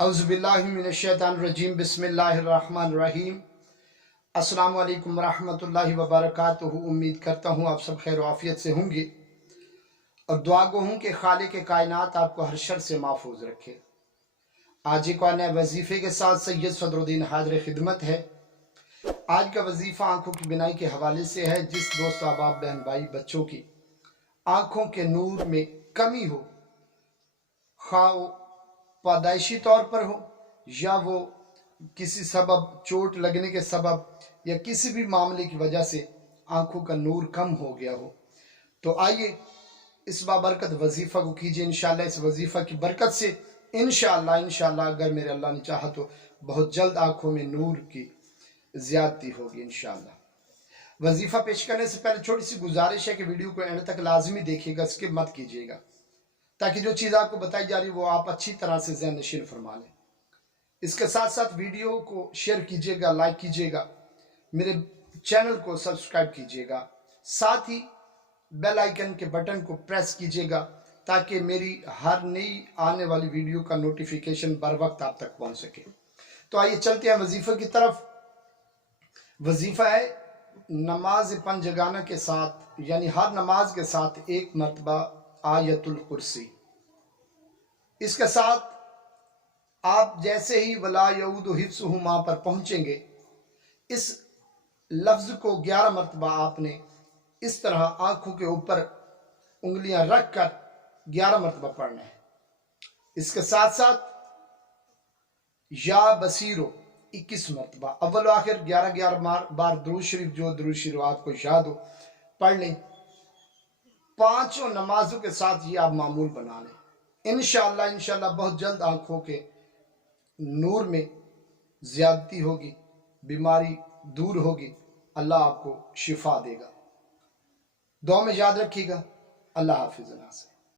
औज़ुबिल्लाहिमिनश्शैतानिर्रजीम बिस्मिल्लाहिर्रहमानिर्रहीम। अस्सलाम वालेकुम रहमतुल्लाहि व बरकातुहू। उम्मीद करता हूँ आप सब खैर आफियत से होंगे और दुआ गो हूँ कि खालिक कायनात आपको हर शर से महफूज रखे। आज एक नए वजीफ़े के साथ सैयद सदरुद्दीन हाज़िर खिदमत है। आज का वजीफ़ा आँखों की बिनाई के हवाले से है। जिस दोस्त अहबाब बहन भाई बच्चों की आँखों के नूर में कमी हो, खा पैदाइशी तौर पर हो या वो किसी सबब चोट लगने के सबब या किसी भी मामले की वजह से आंखों का नूर कम हो गया हो, तो आइए इस बाबरकत वजीफ़ा को कीजिए। इंशाअल्लाह इस वजीफ़ा की बरकत से इंशाअल्लाह अगर मेरे अल्लाह ने चाहा तो बहुत जल्द आंखों में नूर की ज़्यादती होगी इंशाअल्लाह। वजीफ़ा पेश करने से पहले छोटी सी गुजारिश है कि वीडियो को एंड तक लाजमी देखिएगा, स्किप मत कीजिएगा, ताकि जो चीज़ आपको बताई जा रही है वो आप अच्छी तरह से ज़हन नशीन फरमा लें। इसके साथ साथ वीडियो को शेयर कीजिएगा, लाइक कीजिएगा, मेरे चैनल को सब्सक्राइब कीजिएगा, साथ ही बेल आइकन के बटन को प्रेस कीजिएगा ताकि मेरी हर नई आने वाली वीडियो का नोटिफिकेशन बर वक्त आप तक पहुंच सके। तो आइए चलते हैं वजीफ़े की तरफ। वजीफ़ा है नमाज पंजगाना के साथ, यानी हर नमाज के साथ एक मरतबा आयतुल कुर्सी। इसके साथ आप जैसे ही वला यऊदु हिफ्ज़ुहुमा पर पहुंचेंगे, इस लफ्ज़ को 11 मरतबा आपने इस तरह आंखों के ऊपर उंगलियां रख कर 11 मरतबा पढ़ना है। इसके साथ साथ या बसीरो 21 मरतबा, अव्वल आखिर 11 बार दुरूद शरीफ, जो दुरूद शरीफ आपको याद हो पढ़ लें। पांचों नमाजों के साथ ये आप मामूल बना लें। इंशाअल्लाह बहुत जल्द आंखों के नूर में ज़्यादती होगी, बीमारी दूर होगी, अल्लाह आपको शिफा देगा। दुआ में याद रखिएगा। अल्लाह हाफिज़।